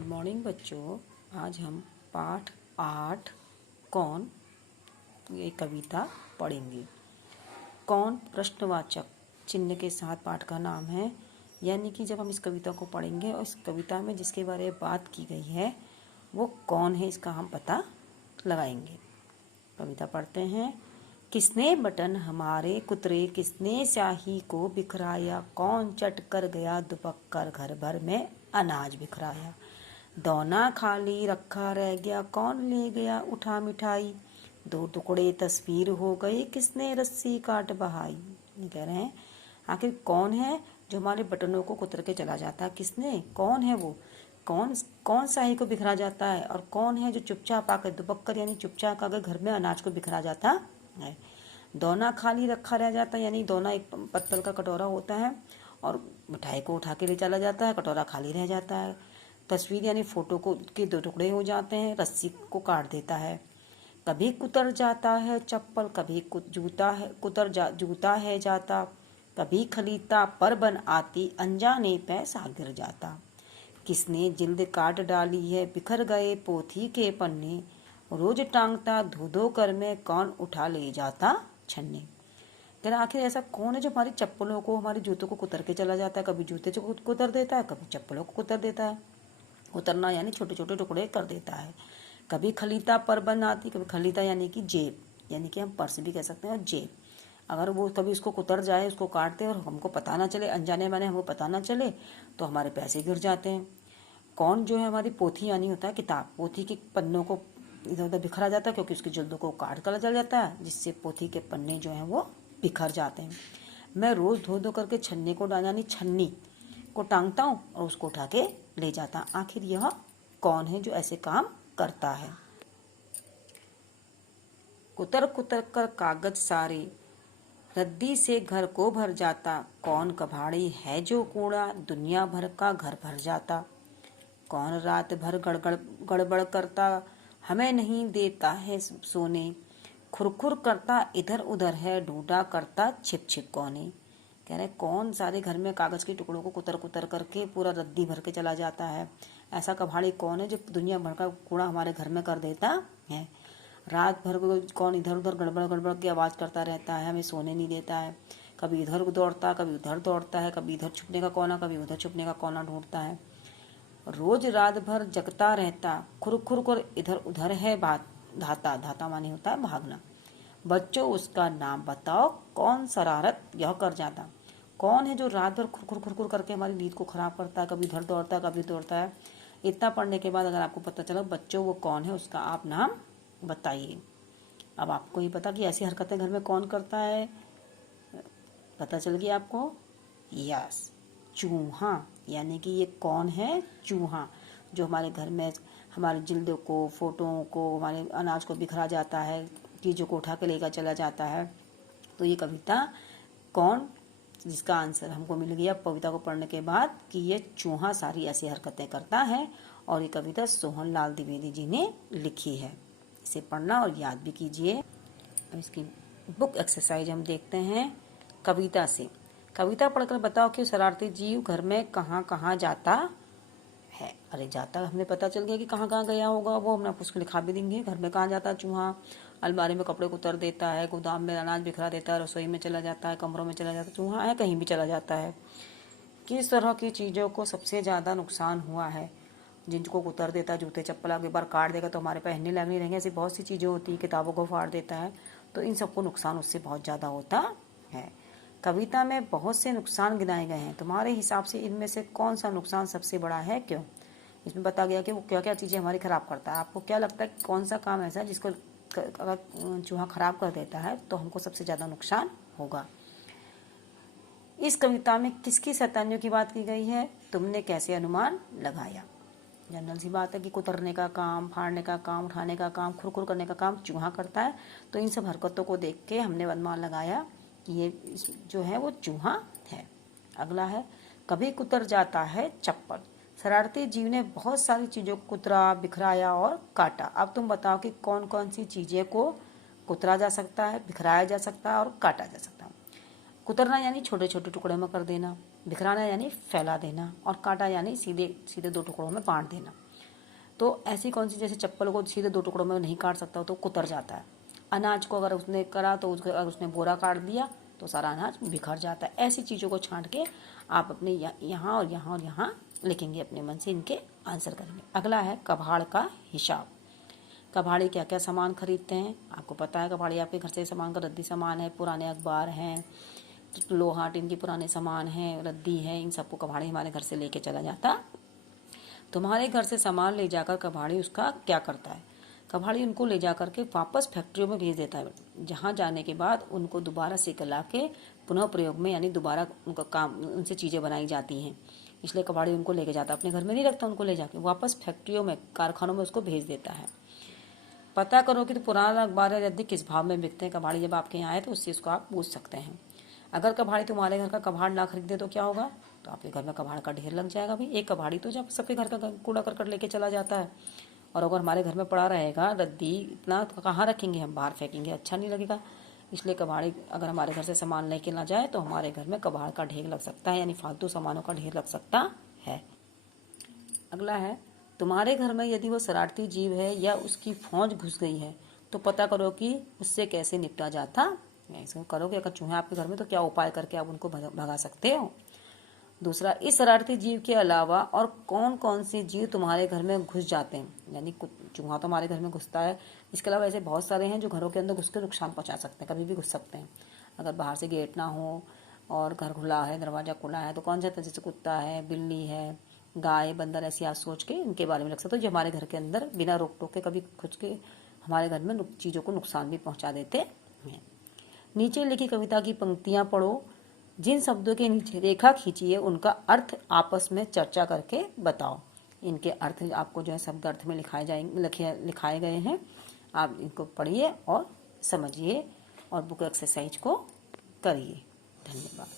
Good morning बच्चों। आज हम पाठ 8 कौन ये कविता पढ़ेंगे। कौन प्रश्नवाचक चिन्ह के साथ पाठ का नाम है। यानी कि जब हम इस कविता को पढ़ेंगे और इस कविता में जिसके बारे में बात की गई है वो कौन है, इसका हम पता लगाएंगे। कविता पढ़ते हैं। किसने बटन हमारे कुतरे, किसने स्याही को बिखराया, कौन चट कर गया दुपक कर घर भर में अनाज बिखराया, दोना खाली रखा रह गया, कौन ले गया उठा मिठाई, दो टुकड़े तस्वीर हो गई, किसने रस्सी काट बहाई। ये कह रहे हैं आखिर कौन है जो हमारे बटनों को कुतर के चला जाता है। किसने, कौन है वो, कौन कौन स्याही को बिखरा जाता है, और कौन है जो चुपचाप आकर दुबक कर यानी चुपचाप आकर घर में अनाज को बिखरा जाता है। दोना खाली रखा रह जाता है, यानी दोना एक पत्तल का कटोरा होता है और मिठाई को उठा के ले चला जाता है, कटोरा खाली रह जाता है। तस्वीर यानी फोटो को के दो टुकड़े हो जाते हैं, रस्सी को काट देता है। कभी कुतर जाता है चप्पल, कभी जूता है जाता, कभी खलीता पर बन आती, अनजाने पैसा गिर जाता। किसने जिल्द काट डाली है, बिखर गए पोथी के पन्ने, रोज टांगता धो धो कर में, कौन उठा ले जाता छन्ने। फिर आखिर ऐसा कौन है जो हमारी चप्पलों को, हमारे जूतों को कुतर के चला जाता है। कभी जूते को कुतर देता है, कभी चप्पलों को कुतर देता है। उतरना यानी छोटे छोटे टुकड़े कर देता है। कभी खलीता पर बन आती, कभी खलीता यानी कि जेब, यानी कि हम पर्स भी कह सकते हैं, और जेब। अगर वो कभी उसको कुतर जाए, उसको काट दे और हमको पता ना चले, अनजाने माने हमको पता ना चले, तो हमारे पैसे गिर जाते हैं। कौन जो है हमारी पोथी यानी होता है किताब, पोथी के पन्नों को इधर उधर बिखरा जाता है क्योंकि उसकी जल्दों को काट कर चल जाता है, जिससे पोथी के पन्ने जो हैं वो बिखर जाते हैं। मैं रोज धो धो करके छन्ने को यानी छन्नी को टांगता हूँ और उसको उठा के ले जाता। आखिर यह कौन है जो ऐसे काम करता है। कुतर कुतर कर कागज सारे, रद्दी से घर को भर जाता, कौन कबाड़ी है जो कूड़ा, दुनिया भर का घर भर जाता। कौन रात भर गड़बड़ करता, हमें नहीं देता है सोने, खुरखुर करता इधर उधर है, ढूंढा करता छिप छिप कोने। कह रहे कौन सारे घर में कागज के टुकड़ों को कुतर कुतर करके पूरा रद्दी भर के चला जाता है। ऐसा कबाड़ी कौन है जो दुनिया भर का कूड़ा हमारे घर में कर देता है। रात भर कौन इधर उधर गड़बड़ गड़बड़ की आवाज़ करता रहता है, हमें सोने नहीं देता है। कभी इधर दौड़ता, कभी उधर दौड़ता है, कभी इधर छुपने का कोना, कभी उधर छुपने का कोना ढूंढता है। रोज रात भर जगता रहता, खुर कर इधर उधर है बात धाता, धाता माने होता है भागना। बच्चों उसका नाम बताओ, कौन शरारत यह कर जाता। कौन है जो रात भर खुर करके हमारी नींद को खराब करता है, कभी इधर दौड़ता है, कभी दौड़ता है। इतना पढ़ने के बाद अगर आपको पता चला बच्चों वो कौन है, उसका आप नाम बताइए। अब आपको ये पता कि ऐसी हरकतें घर में कौन करता है, पता चल गया आपको। यस, चूहा। यानी कि ये कौन है, चूहा, जो हमारे घर में हमारे जिल्दों को, फोटोओं को, हमारे अनाज को बिखरा जाता है, चीज़ों को उठा के लेकर चला जाता है। तो ये कविता कौन, जिसका आंसर हमको मिल गया कविता को पढ़ने के बाद कि ये चूहा सारी ऐसी हरकतें करता है। और ये कविता सोहन लाल द्विवेदी जी ने लिखी है। इसे पढ़ना और याद भी कीजिए। इसकी बुक एक्सरसाइज हम देखते हैं कविता से। कविता पढ़कर बताओ कि शरारती जीव घर में कहाँ कहाँ जाता है। अरे जाता हमें पता चल गया कि कहाँ कहाँ गया होगा, वो हमने उसको लिखा भी देंगे। घर में कहाँ जाता है चूहा, अलमारी में कपड़े को उतर देता है, गोदाम में अनाज बिखरा देता है, रसोई में चला जाता है, कमरों में चला जाता है, चूहा है कहीं भी चला जाता है। किस तरह की चीज़ों को सबसे ज़्यादा नुकसान हुआ है, जिनको उतर देता है, जूते चप्पल एक बार काट देगा तो हमारे पहनने लगने रहेंगे। ऐसी बहुत सी चीज़ें होती हैं, किताबों को फाड़ देता है, तो इन सबको नुकसान उससे बहुत ज़्यादा होता है। कविता में बहुत से नुकसान गिनाए गए हैं, तुम्हारे हिसाब से इनमें से कौन सा नुकसान सबसे बड़ा है, क्यों। इसमें बता गया कि वो क्या क्या चीज़ें हमारी ख़राब करता है। आपको क्या लगता है कौन सा काम ऐसा है जिसको अगर चूहा खराब कर देता है तो हमको सबसे ज़्यादा नुकसान होगा। इस कविता में किसकी शैतानियों की बात की गई है, तुमने कैसे अनुमान लगाया। जनरल सी बात है कि कुतरने का काम, फाड़ने का काम, उठाने का काम, खुरखुर करने का काम चूहा करता है। तो इन सब हरकतों को देख के हमने अनुमान लगाया कि ये जो है वो चूहा है। अगला है, कभी कुतर जाता है चप्पल। शरारती जीव ने बहुत सारी चीज़ों को कुतरा, बिखराया और काटा। अब तुम बताओ कि कौन कौन सी चीज़ें को कुतरा जा सकता है, बिखराया जा सकता है और काटा जा सकता है। कुतरना यानी छोटे छोटे टुकड़े में कर देना, बिखराना यानी फैला देना, और काटा यानी सीधे सीधे दो टुकड़ों में बांट देना। तो ऐसी कौन सी, जैसे चप्पल को सीधे 2 टुकड़ों में नहीं काट सकता तो कुतर जाता है। अनाज को अगर उसने करा तो उसको अगर उसने बोरा काट दिया तो सारा अनाज बिखर जाता है। ऐसी चीज़ों को छांट के आप अपने यहाँ और यहाँ और यहाँ लिखेंगे, अपने मन से इनके आंसर करेंगे। अगला है कबाड़ का हिसाब। कबाड़ी क्या क्या सामान खरीदते हैं, आपको पता है। कबाड़ी आपके घर से सामान का रद्दी सामान है, पुराने अखबार हैं, लोहा टिन के पुराने सामान हैं, रद्दी है, इन सबको कबाड़ी हमारे घर से लेके चला जाता। तुम्हारे घर से सामान ले जाकर कबाड़ी उसका क्या करता है, कबाड़ी उनको ले जा करके वापस फैक्ट्रियों में भेज देता है, जहाँ जाने के बाद उनको दोबारा से ला के पुनः प्रयोग में, यानी दोबारा उनका काम, उनसे चीज़ें बनाई जाती हैं। इसलिए कबाड़ी उनको लेके जाता है, अपने घर में नहीं रखता, उनको ले जाके वापस फैक्ट्रियों में, कारखानों में उसको भेज देता है। पता करो कि तो पुराना अखबार या रद्दी किस भाव में बिकते हैं। कबाड़ी जब आपके यहाँ आए तो उससे इसको आप पूछ सकते हैं। अगर कबाड़ी तुम्हारे घर का कबाड़ ना खरीदे तो क्या होगा, तो आपके घर में कबाड़ का ढेर लग जाएगा। भाई एक कबाड़ी तो जब सबके घर का कूड़ा करकट लेके चला जाता है, और अगर हमारे घर में पड़ा रहेगा रद्दी इतना, तो कहाँ रखेंगे हम, बाहर फेंकेंगे, अच्छा नहीं लगेगा। इसलिए कबाड़ी अगर हमारे घर से सामान लेके ना जाए तो हमारे घर में कबाड़ का ढेर लग सकता है, यानी फालतू सामानों का ढेर लग सकता है। अगला है, तुम्हारे घर में यदि वो शरारती जीव है या उसकी फौज घुस गई है तो पता करो कि उससे कैसे निपटा जाता। ऐसा करोगे, अगर चूहे आपके घर में तो क्या उपाय करके आप उनको भगा सकते हो। दूसरा, इस शरारती जीव के अलावा और कौन कौन से जीव तुम्हारे घर में घुस जाते हैं, यानी चूहा तो हमारे घर में घुसता है, इसके अलावा ऐसे बहुत सारे हैं जो घरों के अंदर घुस के नुकसान पहुंचा सकते हैं, कभी भी घुस सकते हैं। अगर बाहर से गेट ना हो और घर खुला है, दरवाज़ा खुला है, तो कौन सा, जैसे कुत्ता है, बिल्ली है, गाय, बंदर, ऐसी आप सोच के इनके बारे में रख सकते हो, जो हमारे घर के अंदर बिना रोक टोक के कभी घुस के हमारे घर में चीज़ों को नुकसान भी पहुंचा देते हैं। नीचे लिखी कविता की पंक्तियां पढ़ो, जिन शब्दों के नीचे रेखा खींची है उनका अर्थ आपस में चर्चा करके बताओ। इनके अर्थ आपको जो है शब्द अर्थ में लिखाए गए हैं, आप इनको पढ़िए और समझिए और बुक एक्सरसाइज को करिए। धन्यवाद।